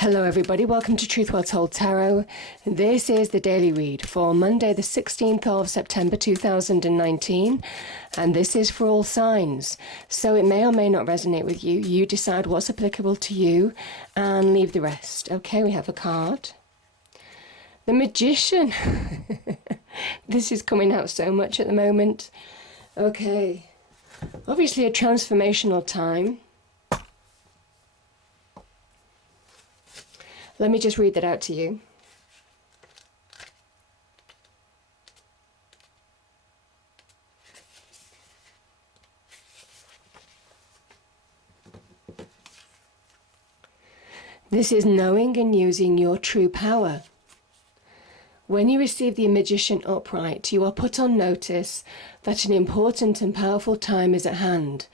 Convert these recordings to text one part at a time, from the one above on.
Hello everybody, welcome to Truth Well Told Tarot. This is the daily read for Monday the 16th of September 2019, and this is for all signs. So it may or may not resonate with you. You decide what's applicable to you and leave the rest. Okay, we have a card. The Magician. This is coming out so much at the moment. Okay, obviously a transformational time. Let me just read that out to you. This is knowing and using your true power. When you receive the Magician upright, you are put on notice that an important and powerful time is at hand.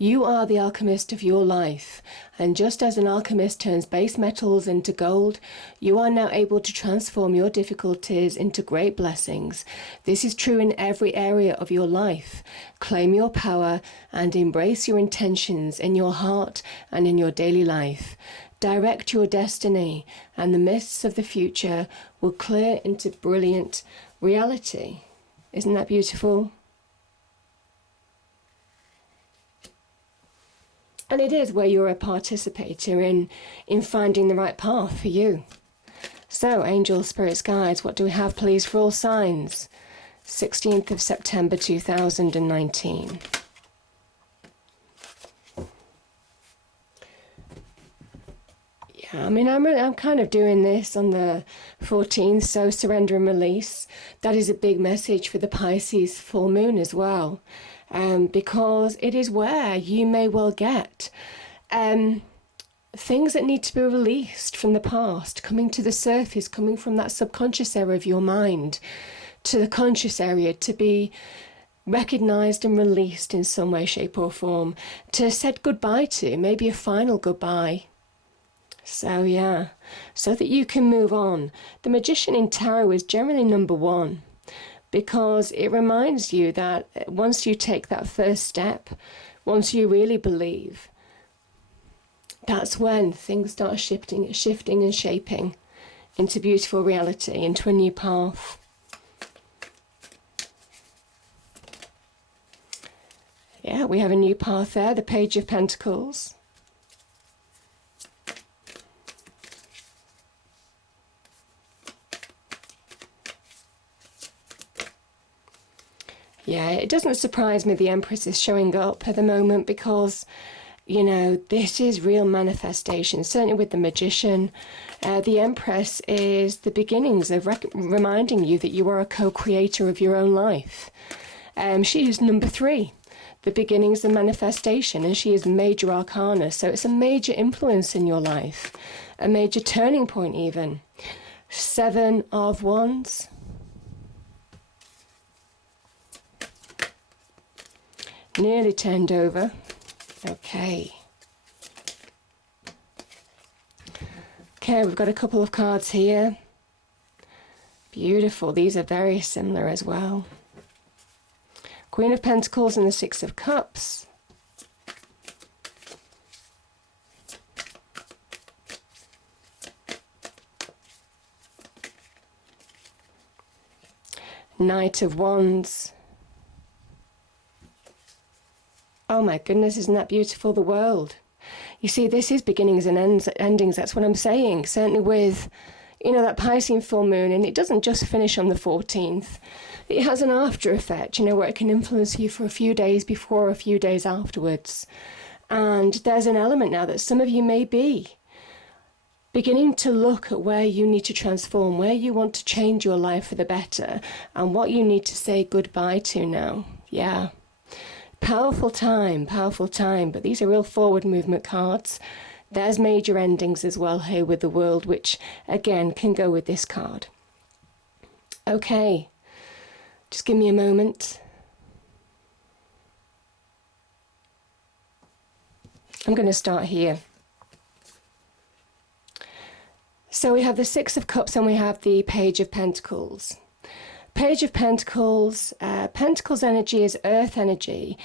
You are the alchemist of your life, and just as an alchemist turns base metals into gold, you are now able to transform your difficulties into great blessings. This is true in every area of your life. Claim your power and embrace your intentions in your heart and in your daily life. Direct your destiny, and the mists of the future will clear into brilliant reality. Isn't that beautiful? And it is where you're a participator in finding the right path for you. So, angels, spirits, guides, what do we have, please, for all signs? 16th of September 2019. Yeah, I mean, I'm kind of doing this on the 14th, so surrender and release. That is a big message for the Pisces full moon as well. Because it is where you may well get things that need to be released from the past, coming to the surface, coming from that subconscious area of your mind to the conscious area, to be recognized and released in some way, shape or form, to said goodbye to, maybe a final goodbye. So yeah, so that you can move on. The Magician in Tarot is generally number one, because it reminds you that once you take that first step, once you really believe, that's when things start shifting and shaping into beautiful reality, into a new path. Yeah, we have a new path there, the Page of Pentacles. Yeah, it doesn't surprise me the Empress is showing up at the moment, because, you know, this is real manifestation. Certainly with the Magician, the Empress is the beginnings of reminding you that you are a co-creator of your own life. She is number 3, the beginnings of manifestation, and she is major arcana. So it's a major influence in your life, a major turning point even. 7 of Wands. Nearly turned over. Okay. Okay, we've got a couple of cards here. Beautiful. These are very similar as well. Queen of Pentacles and the 6 of Cups. Knight of Wands. Oh my goodness, isn't that beautiful, the World? You see, this is beginnings and endings, that's what I'm saying. Certainly with, you know, that Piscean full moon, and it doesn't just finish on the 14th. It has an after effect, you know, where it can influence you for a few days before or a few days afterwards. And there's an element now that some of you may be beginning to look at where you need to transform, where you want to change your life for the better, and what you need to say goodbye to now. Yeah. Powerful time, but these are real forward movement cards. There's major endings as well here with the World, which again can go with this card. Okay, just give me a moment. I'm going to start here. So we have the 6 of Cups and we have the Page of Pentacles. Page of Pentacles, Pentacles energy is earth energy.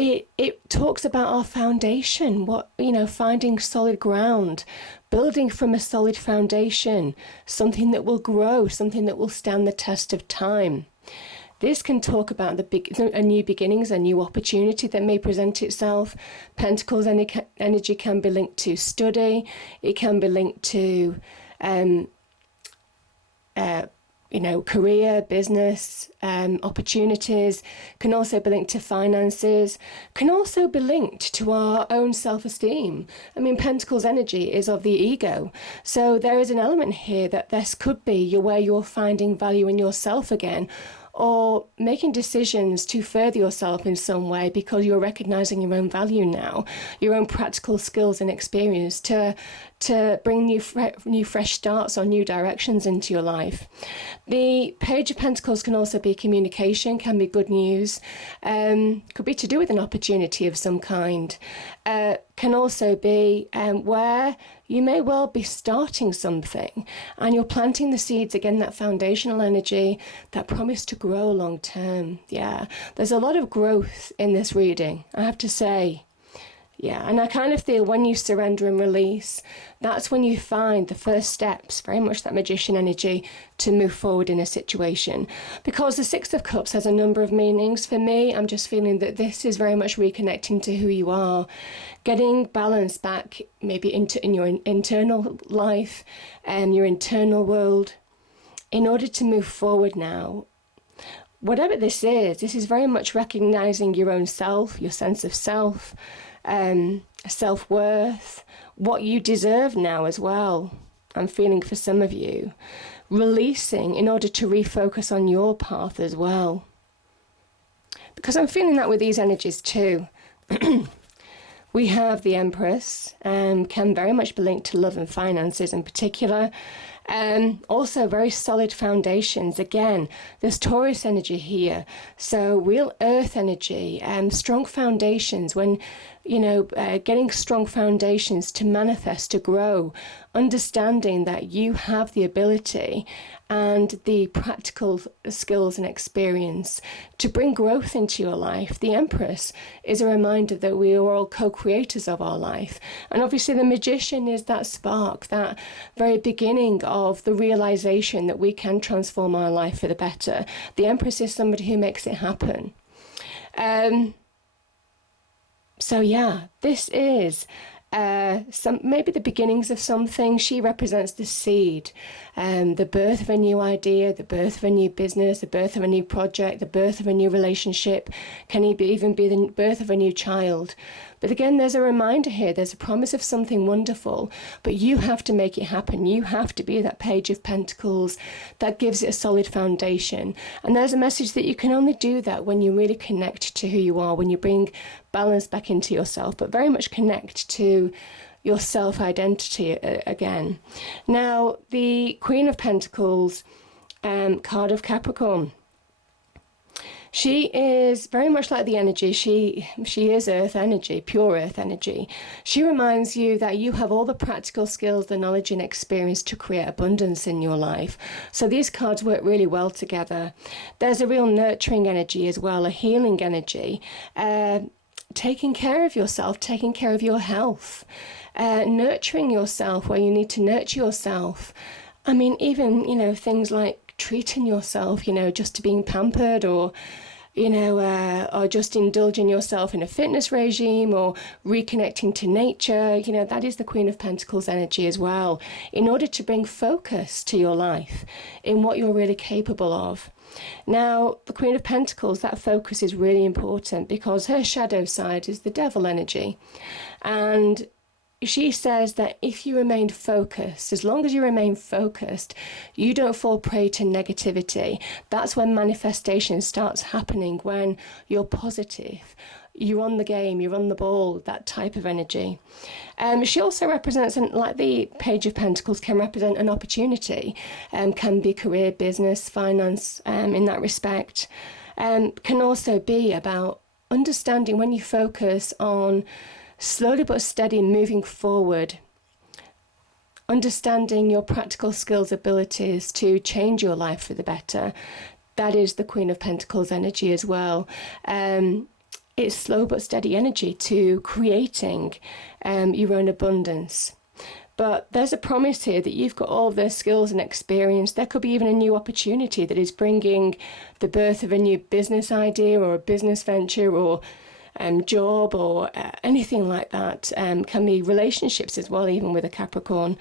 it talks about our foundation, finding solid ground, building from a solid foundation, something that will grow, something that will stand the test of time. This can talk about a new beginnings, a new opportunity that may present itself. Pentacles energy can be linked to study. It can be linked to, career, business, opportunities. Can also be linked to finances. Can also be linked to our own self-esteem. I mean, Pentacles energy is of the ego. So there is an element here that this could be where you're finding value in yourself again, or making decisions to further yourself in some way because you're recognizing your own value now, your own practical skills and experience to bring new fresh starts or new directions into your life. The Page of Pentacles can also be communication, can be good news, could be to do with an opportunity of some kind, can also be where you may well be starting something and you're planting the seeds, again, that foundational energy, that promise to grow long term. Yeah, there's a lot of growth in this reading, I have to say. Yeah, and I kind of feel when you surrender and release, that's when you find the first steps, very much that magician energy, to move forward in a situation. Because the Six of Cups has a number of meanings. For me, I'm just feeling that this is very much reconnecting to who you are, getting balance back maybe in your internal life and your internal world in order to move forward now. Whatever this is very much recognizing your own self, your sense of self, self-worth, what you deserve now as well. I'm feeling for some of you, releasing in order to refocus on your path as well. Because I'm feeling that with these energies too. We have the Empress, can very much be linked to love and finances in particular. Also very solid foundations. Again, there's Taurus energy here. So real earth energy, strong foundations when, getting strong foundations to manifest, to grow, understanding that you have the ability and the practical skills and experience to bring growth into your life. The Empress is a reminder that we are all co-creators of our life. And obviously the Magician is that spark, that very beginning of the realization that we can transform our life for the better. The Empress is somebody who makes it happen. So yeah, this is maybe the beginnings of something. She represents the seed, the birth of a new idea, the birth of a new business, the birth of a new project, the birth of a new relationship, can even be the birth of a new child. But again, there's a reminder here, there's a promise of something wonderful, but you have to make it happen. You have to be that Page of Pentacles that gives it a solid foundation. And there's a message that you can only do that when you really connect to who you are, when you bring balance back into yourself, but very much connect to your self-identity again. Now, the Queen of Pentacles, card of Capricorn. She is very much like the energy. She is earth energy, pure earth energy. She reminds you that you have all the practical skills, the knowledge and experience to create abundance in your life. So these cards work really well together. There's a real nurturing energy as well, a healing energy. Taking care of yourself, taking care of your health, nurturing yourself where you need to nurture yourself. I mean, even, things like treating yourself, just to being pampered or just indulging yourself in a fitness regime or reconnecting to nature, that is the Queen of Pentacles energy as well, in order to bring focus to your life in what you're really capable of. Now, the Queen of Pentacles, that focus is really important because her shadow side is the devil energy. And she says that if you remain focused, as long as you remain focused, you don't fall prey to negativity. That's when manifestation starts happening, when you're positive, you're on the game, you're on the ball, that type of energy. She also represents, like the Page of Pentacles, can represent an opportunity, can be career, business, finance, in that respect. Can also be about understanding when you focus on slowly but steady moving forward, understanding your practical skills, abilities to change your life for the better. That is the Queen of Pentacles energy as well. it's slow but steady energy to creating your own abundance. But there's a promise here that you've got all the skills and experience. There could be even a new opportunity that is bringing the birth of a new business idea or a business venture or job or anything like that. Can be relationships as well, even with a Capricorn.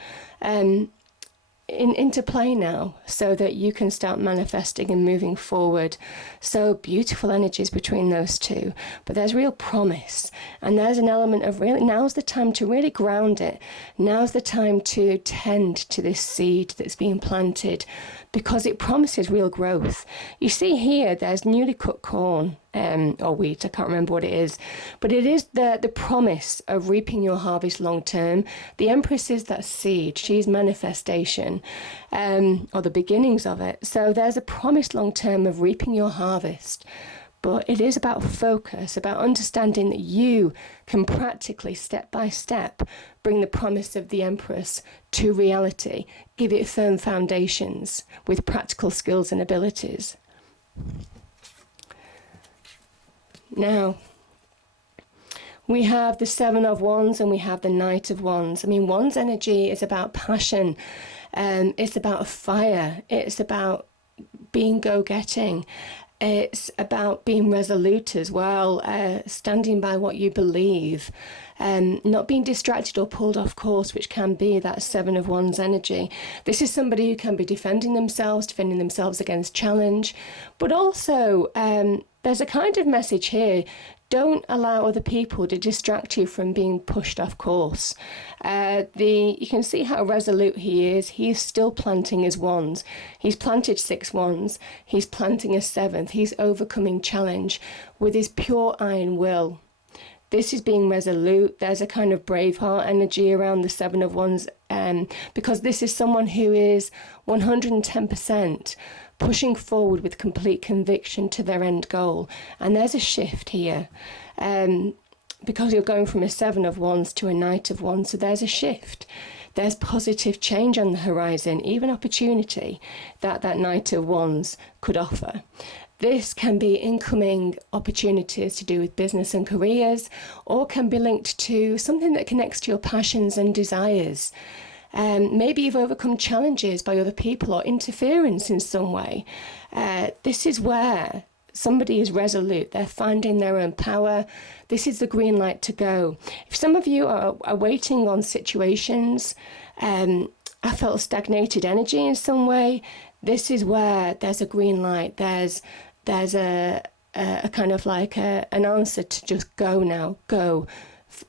Into play now, so that you can start manifesting and moving forward. So beautiful energies between those two, but there's real promise, and there's an element of really, now's the time to really ground it. Now's the time to tend to this seed that's being planted, because it promises real growth. You see here, there's newly cut corn, or wheat, I can't remember what it is, but it is the promise of reaping your harvest long term. The Empress is that seed, she's manifestation, or the beginnings of it. So there's a promise long term of reaping your harvest. But it is about focus, about understanding that you can practically, step by step, bring the promise of the Empress to reality, give it firm foundations with practical skills and abilities. Now, we have the Seven of Wands and we have the Knight of Wands. I mean, Wands energy is about passion, it's about fire, it's about being go-getting. It's about being resolute as well, standing by what you believe, not being distracted or pulled off course, which can be that Seven of Wands energy. This is somebody who can be defending themselves against challenge, but also there's a kind of message here. Don't allow other people to distract you from being pushed off course. You can see how resolute he is. He's still planting his wands. He's planted 6 wands. He's planting a 7th. He's overcoming challenge with his pure iron will. This is being resolute. There's a kind of Braveheart energy around the Seven of Wands, because this is someone who is 110% pushing forward with complete conviction to their end goal. And there's a shift here, because you're going from a Seven of Wands to a Knight of Wands. So there's a shift. There's positive change on the horizon, even opportunity that Knight of Wands could offer. This can be incoming opportunities to do with business and careers, or can be linked to something that connects to your passions and desires. Maybe you've overcome challenges by other people or interference in some way. This is where somebody is resolute. They're finding their own power. This is the green light to go. If some of you are waiting on situations, I felt stagnated energy in some way, this is where there's a green light. There's a kind of like an answer to just go now, go.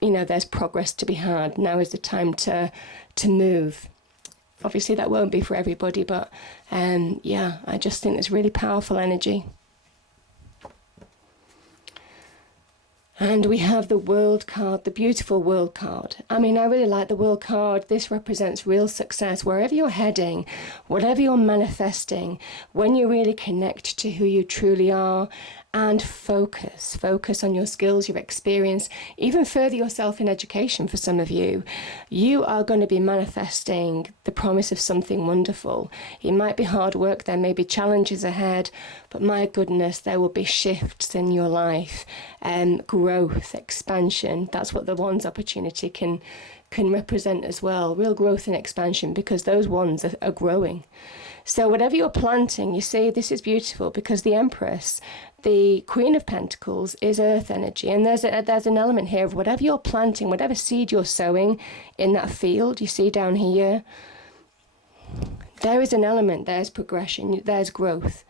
You know, there's progress to be had. Now is the time to move. Obviously that won't be for everybody, but yeah, I just think there's really powerful energy. And we have the World card, the beautiful World card. I mean, I really like the World card. This represents real success. Wherever you're heading, whatever you're manifesting, when you really connect to who you truly are and focus on your skills, your experience, even further yourself in education for some of you, you are going to be manifesting the promise of something wonderful. It might be hard work, there may be challenges ahead, but my goodness, there will be shifts in your life, growth, expansion. That's what the Wands opportunity can represent as well, real growth and expansion, because those wands are growing. So whatever you're planting, you see, this is beautiful, because the Empress, the Queen of Pentacles, is earth energy, and there's an element here of whatever you're planting, whatever seed you're sowing in that field, you see down here, there is an element, there's progression, there's growth.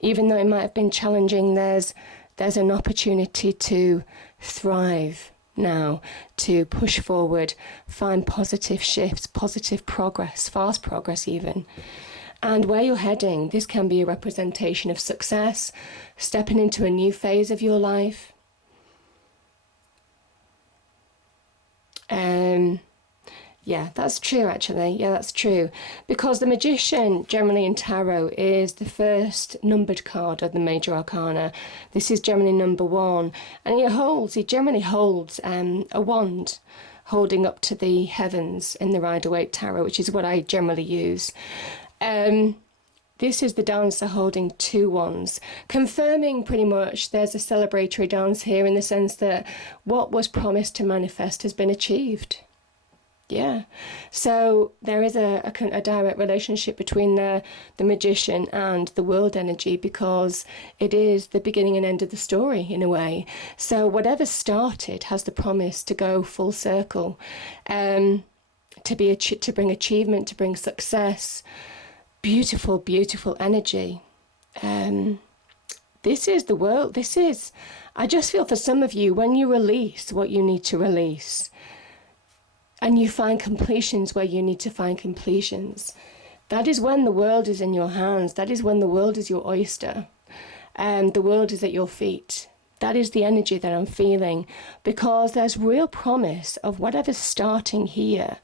Even though it might have been challenging, there's an opportunity to thrive now, to push forward, find positive shifts, positive progress, fast progress even. And where you're heading, this can be a representation of success, stepping into a new phase of your life. Yeah, that's true actually. Yeah, that's true. Because the Magician, generally in tarot, is the first numbered card of the major arcana. This is generally number 1. And he generally holds a wand holding up to the heavens in the Rider-Waite Tarot, which is what I generally use. The This is the dancer holding 2 wands, confirming pretty much there's a celebratory dance here in the sense that what was promised to manifest has been achieved. Yeah, so there is a direct relationship between the magician and the world energy, because it is the beginning and end of the story in a way. So whatever started has the promise to go full circle, to bring achievement, to bring success. Beautiful, beautiful energy. This is the world. I just feel for some of you, when you release what you need to release, and you find completions where you need to find completions, that is when the world is in your hands. That is when the world is your oyster, and the world is at your feet. That is the energy that I'm feeling, because there's real promise of whatever's starting here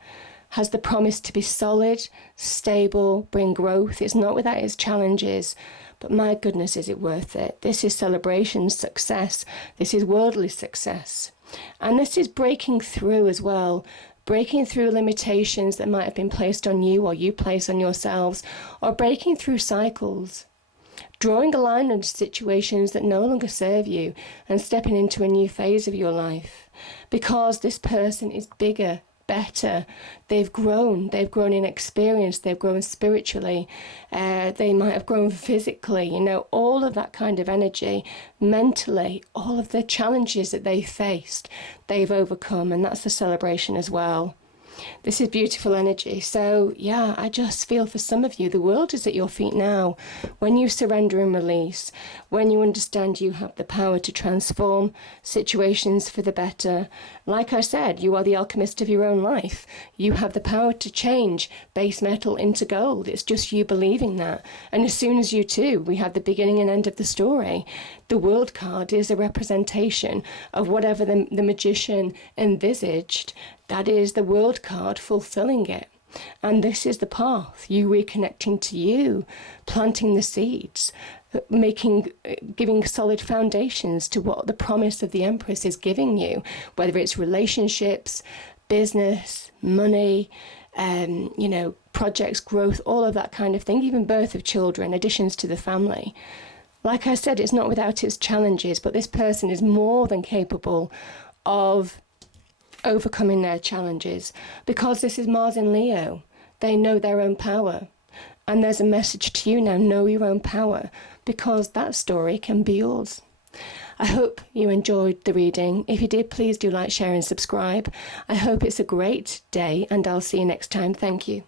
has the promise to be solid, stable, bring growth. It's not without its challenges, but my goodness, is it worth it? This is celebration, success. This is worldly success. And this is breaking through as well, breaking through limitations that might have been placed on you or you place on yourselves, or breaking through cycles, drawing a line under situations that no longer serve you and stepping into a new phase of your life, because this person is bigger, better. They've grown in experience, they've grown spiritually, they might have grown physically, all of that kind of energy, mentally, all of the challenges that they faced, they've overcome, and that's the celebration as well. This is beautiful energy. So yeah, I just feel for some of you, the world is at your feet now. When you surrender and release, when you understand you have the power to transform situations for the better. Like I said, you are the alchemist of your own life. You have the power to change base metal into gold. It's just you believing that. And as soon as you too, we have the beginning and end of the story. The world card is a representation of whatever the magician envisaged. That is the world card fulfilling it. And this is the path, you reconnecting to you, planting the seeds, giving solid foundations to what the promise of the Empress is giving you, whether it's relationships, business, money, projects, growth, all of that kind of thing, even birth of children, additions to the family. Like I said, it's not without its challenges, but this person is more than capable of overcoming their challenges, because this is Mars in Leo. They know their own power. And there's a message to you now, know your own power, because that story can be yours. I hope you enjoyed the reading. If you did, please do like, share and subscribe. I hope it's a great day, and I'll see you next time. Thank you.